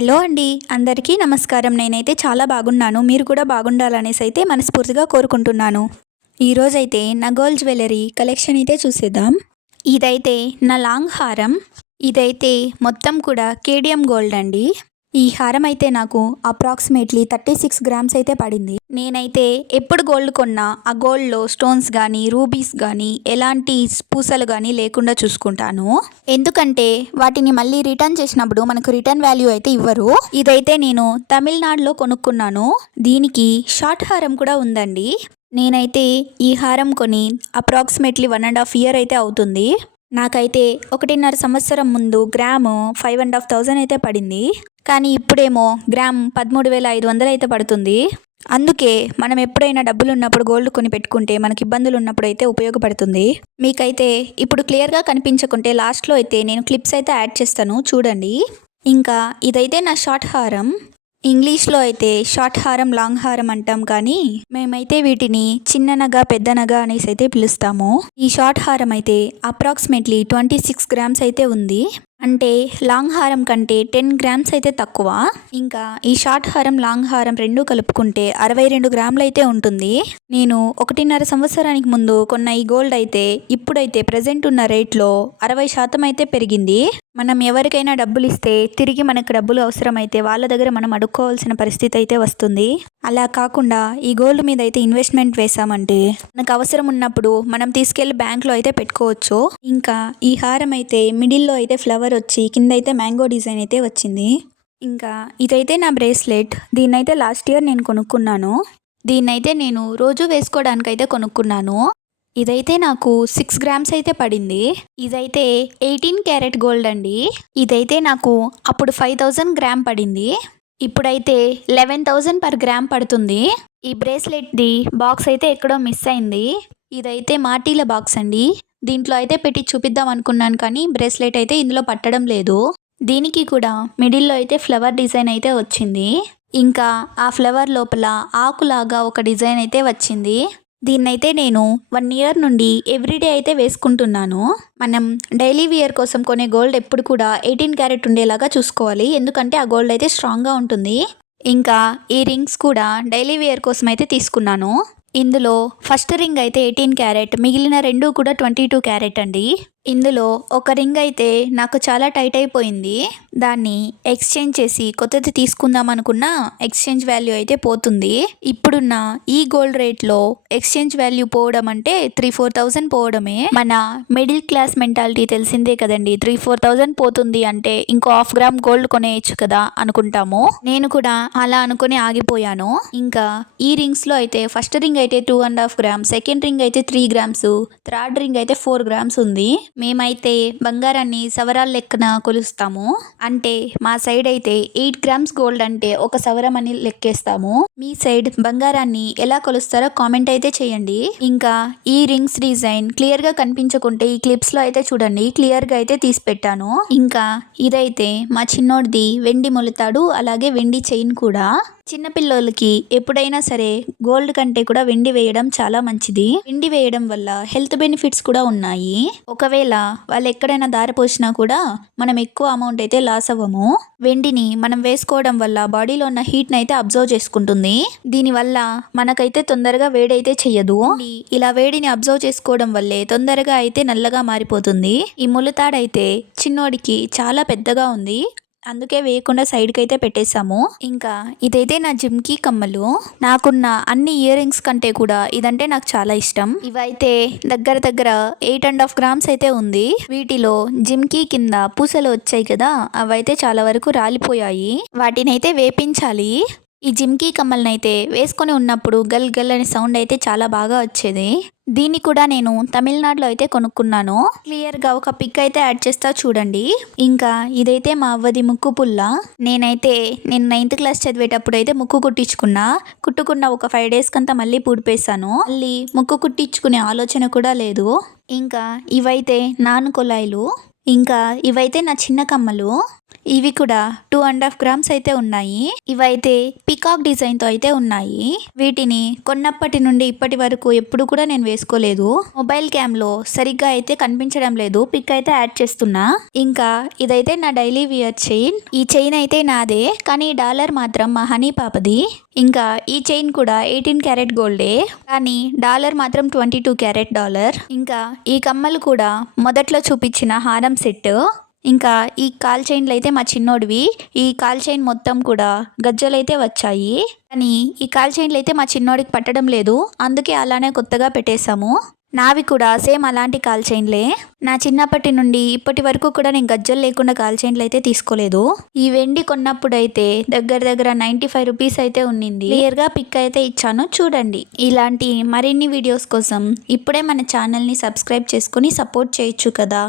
Hello అండి, అందరికీ నమస్కారం. నేనైతే చాలా బాగున్నాను. మీరు కూడా బాగుండాలనేసి అయితే మనస్ఫూర్తిగా కోరుకుంటున్నాను. ఈరోజైతే నా గోల్డ్ జ్యువెలరీ కలెక్షన్ అయితే చూసేద్దాం. ఇదైతే నా లాంగ్ హారం. ఇదైతే మొత్తం కూడా కేడిఎం గోల్డ్ అండి. ఈ హారం అయితే నాకు అప్రాక్సిమేట్లీ 36 గ్రామ్స్ అయితే పడింది. నేనైతే ఎప్పుడు గోల్డ్ కొన్నా ఆ గోల్డ్లో స్టోన్స్ కానీ రూబీస్ కానీ ఎలాంటి పూసలు కానీ లేకుండా చూసుకుంటాను. ఎందుకంటే వాటిని మళ్ళీ రిటర్న్ చేసినప్పుడు మనకు రిటర్న్ వాల్యూ అయితే ఇవ్వరు. ఇదైతే నేను తమిళనాడులో కొనుక్కున్నాను. దీనికి షార్ట్ హారం కూడా ఉందండి. నేనైతే ఈ హారం కొని అప్రాక్సిమేట్లీ 1.5 ఇయర్ అయితే అవుతుంది. నాకైతే 1.5 సంవత్సరం ముందు గ్రాము 5,500 అయితే పడింది. కానీ ఇప్పుడేమో గ్రామ్ 13,500 అయితే పడుతుంది. అందుకే మనం ఎప్పుడైనా డబ్బులు ఉన్నప్పుడు గోల్డ్ కొని పెట్టుకుంటే మనకి ఇబ్బందులు ఉన్నప్పుడు అయితే ఉపయోగపడుతుంది. మీకైతే ఇప్పుడు క్లియర్గా కనిపించకుంటే లాస్ట్లో అయితే నేను క్లిప్స్ అయితే యాడ్ చేస్తాను, చూడండి. ఇంకా ఇదైతే నా షార్ట్ హారం. ఇంగ్లీష్లో అయితే షార్ట్ హారం లాంగ్ హారం అంటాం, కానీ మేమైతే వీటిని చిన్న నగ పెద్ద నగ అనేసి అయితే పిలుస్తాము. ఈ షార్ట్ హారం అయితే అప్రాక్సిమేట్లీ 26 గ్రామ్స్ అయితే ఉంది. అంటే లాంగ్ హారం కంటే 10 గ్రామ్స్ అయితే తక్కువ. ఇంకా ఈ షార్ట్ హారం లాంగ్ హారం రెండు కలుపుకుంటే 62 గ్రాములు అయితే ఉంటుంది. నేను 1.5 సంవత్సరానికి ముందు కొన్న ఈ గోల్డ్ అయితే ఇప్పుడైతే ప్రజెంట్ ఉన్న రేట్లో 60% అయితే పెరిగింది. మనం ఎవరికైనా డబ్బులు ఇస్తే తిరిగి మనకు డబ్బులు అవసరమైతే వాళ్ళ దగ్గర మనం అడుక్కోవాల్సిన పరిస్థితి అయితే వస్తుంది. అలా కాకుండా ఈ గోల్డ్ మీద అయితే ఇన్వెస్ట్మెంట్ వేసామంటే మనకు అవసరం ఉన్నప్పుడు మనం తీసుకెళ్లి బ్యాంక్లో అయితే పెట్టుకోవచ్చు. ఇంకా ఈ హారం అయితే మిడిల్లో అయితే ఫ్లవర్ వచ్చి కింద అయితే మ్యాంగో డిజైన్ అయితే వచ్చింది. ఇంకా ఇదైతే నా బ్రేస్లెట్. దీన్నైతే లాస్ట్ ఇయర్ నేను కొనుక్కున్నాను. దీన్నైతే నేను రోజు వేసుకోవడానికైతే కొనుక్కున్నాను. ఇదైతే నాకు 6 గ్రామ్స్ అయితే పడింది. ఇదైతే 18 క్యారెట్ గోల్డ్ అండి. ఇదైతే నాకు అప్పుడు 5,000 గ్రామ్ పడింది. ఇప్పుడైతే 11,000 పర్ గ్రామ్ పడుతుంది. ఈ బ్రేస్లెట్ది బాక్స్ అయితే ఎక్కడో మిస్ అయింది. ఇదైతే మాటీల బాక్స్ అండి. దీంట్లో అయితే పెట్టి చూపిద్దాం అనుకున్నాను, కానీ బ్రేస్లెట్ అయితే ఇందులో పట్టడం లేదు. దీనికి కూడా మిడిల్లో అయితే ఫ్లవర్ డిజైన్ అయితే వచ్చింది. ఇంకా ఆ ఫ్లవర్ లోపల ఆకులాగా ఒక డిజైన్ అయితే వచ్చింది. దీన్నైతే నేను 1 ఇయర్ నుండి ఎవ్రీడే అయితే వేసుకుంటున్నాను. మనం డైలీ వేర్ కోసం కొనే గోల్డ్ ఎప్పుడు కూడా 18 క్యారెట్ ఉండేలాగా చూసుకోవాలి, ఎందుకంటే ఆ గోల్డ్ అయితే స్ట్రాంగ్గా ఉంటుంది. ఇంకా ఈ రింగ్స్ కూడా డైలీ వేర్ కోసం అయితే తీసుకున్నాను. ఇందులో ఫస్ట్ రింగ్ అయితే 18 క్యారెట్, మిగిలిన రెండు కూడా 22 క్యారెట్ అండి. ఇందులో ఒక రింగ్ అయితే నాకు చాలా టైట్ అయిపోయింది. దాన్ని ఎక్స్చేంజ్ చేసి కొత్తది తీసుకుందాం అనుకున్నా ఎక్స్చేంజ్ వాల్యూ అయితే పోతుంది. ఇప్పుడున్న ఈ గోల్డ్ రేట్లో ఎక్స్చేంజ్ వాల్యూ పోవడం అంటే 3-4,000 పోవడమే. మన మిడిల్ క్లాస్ మెంటాలిటీ తెలిసిందే కదండి. 3-4,000 పోతుంది అంటే ఇంకో 1/2 గ్రామ్ గోల్డ్ కొనేయచ్చు కదా అనుకుంటాము. నేను కూడా అలా అనుకుని ఆగిపోయాను. ఇంకా ఈ రింగ్స్ లో అయితే ఫస్ట్ రింగ్ అయితే 2.5 గ్రామ్, సెకండ్ రింగ్ అయితే 3 గ్రామ్స్, థర్డ్ రింగ్ అయితే 4 గ్రామ్స్ ఉంది. మేమైతే బంగారాన్ని సవరాల లెక్కన కొలుస్తాము. అంటే మా సైడ్ అయితే 8 గ్రామ్స్ గోల్డ్ అంటే ఒక సవరం అని లెక్కేస్తాము. మీ సైడ్ బంగారాన్ని ఎలా కొలుస్తారో కామెంట్ అయితే చేయండి. ఇంకా ఈ రింగ్స్ డిజైన్ క్లియర్ గా కనిపించకుంటే ఈ క్లిప్స్ లో అయితే చూడండి, క్లియర్ గా అయితే తీసి పెట్టాను. ఇంకా ఇదైతే మా చిన్నోడిది వెండి మొలతాడు, అలాగే వెండి చైన్ కూడా. చిన్నపిల్లలకి ఎప్పుడైనా సరే గోల్డ్ కంటే కూడా వెండి వేయడం చాలా మంచిది. వెండి వేయడం వల్ల హెల్త్ బెనిఫిట్స్ కూడా ఉన్నాయి. ఒకవేళ వాళ్ళు ఎక్కడైనా దారి పోసినా కూడా మనం ఎక్కువ అమౌంట్ అయితే లాస్ అవ్వము. వెండిని మనం వేసుకోవడం వల్ల బాడీలో ఉన్న హీట్ ని అయితే అబ్జర్వ్ చేసుకుంటుంది. దీని వల్ల మనకైతే తొందరగా వేడైతే చెయ్యదు. ఇలా వేడిని అబ్జర్వ్ చేసుకోవడం వల్లే తొందరగా అయితే నల్లగా మారిపోతుంది. ఈ ములతాడైతే చిన్నోడికి చాలా పెద్దగా ఉంది, అందుకే వేయకుండా సైడ్కి అయితే పెట్టేశాము. ఇంకా ఇదైతే నా జిమ్కీ కమ్మలు. నాకున్న అన్ని ఇయర్ రింగ్స్ కంటే కూడా ఇదంటే నాకు చాలా ఇష్టం. ఇవైతే దగ్గర దగ్గర 8.5 గ్రామ్స్ అయితే ఉంది. వీటిలో జిమ్కీ కింద పూసలు వచ్చాయి కదా, అవైతే చాలా వరకు రాలిపోయాయి. వాటిని అయితే వేపించాలి. ఈ జిమ్కీ కమ్మలనైతే వేసుకొని ఉన్నప్పుడు గల్ గల్ అనే సౌండ్ అయితే చాలా బాగా వచ్చేది. దీన్ని కూడా నేను తమిళనాడులో అయితే కొనుక్కున్నాను. క్లియర్గా ఒక పిక్ అయితే యాడ్ చేస్తా చూడండి. ఇంకా ఇదైతే మా అవ్వది ముక్కు పుల్ల. నేను 9th క్లాస్ చదివేటప్పుడు అయితే ముక్కు కుట్టుకున్న ఒక 5 days కంతా మళ్ళీ పూడిపేశాను. మళ్ళీ ముక్కు కుట్టించుకునే ఆలోచన కూడా లేదు. ఇంకా ఇవైతే నాను కొలాయిలు. ఇంకా ఇవైతే నా చిన్న కమ్మలు. ఇవి కూడా 2.5 గ్రామ్స్ అయితే ఉన్నాయి. ఇవైతే పికాక్ డిజైన్ తో అయితే ఉన్నాయి. వీటిని కొన్నప్పటి నుండి ఇప్పటి వరకు ఎప్పుడు కూడా నేను వేసుకోలేదు. మొబైల్ క్యామ్ లో సరిగ్గా అయితే కనిపించడం లేదు. పిక్ అయితే యాడ్ చేస్తున్నా. ఇంకా ఇదైతే నా డైలీ వియర్ చైన్. ఈ చైన్ అయితే నాదే, కానీ డాలర్ మాత్రం మా హనీ పాపది. ఇంకా ఈ చైన్ కూడా 18 క్యారెట్ గోల్డే, కానీ డాలర్ మాత్రం 22 క్యారెట్ డాలర్. ఇంకా ఈ కమ్మలు కూడా మొదట్లో చూపించిన హారం సెట్. ఇంకా ఈ కాల్ చైన్లు అయితే మా చిన్నోడివి. ఈ కాల్ చైన్ మొత్తం కూడా గజ్జలైతే వచ్చాయి, కానీ ఈ కాల్ చైన్లు అయితే మా చిన్నోడికి పట్టడం లేదు. అందుకే అలానే కొత్తగా పెట్టేశాము. నావి కూడా సేమ్ అలాంటి కాల్ చైన్లే. నా చిన్నప్పటి నుండి ఇప్పటి వరకు కూడా నేను గజ్జలు లేకుండా కాల్ చైన్లు అయితే తీసుకోలేదు. ఈ వెండి కొన్నప్పుడు అయితే దగ్గర 95 రూపీస్ అయితే ఉన్నింది. క్లియర్ గా పిక్ అయితే ఇచ్చాను, చూడండి. ఇలాంటి మరిన్ని వీడియోస్ కోసం ఇప్పుడే మన ఛానల్ని సబ్స్క్రైబ్ చేసుకుని సపోర్ట్ చేయొచ్చు కదా.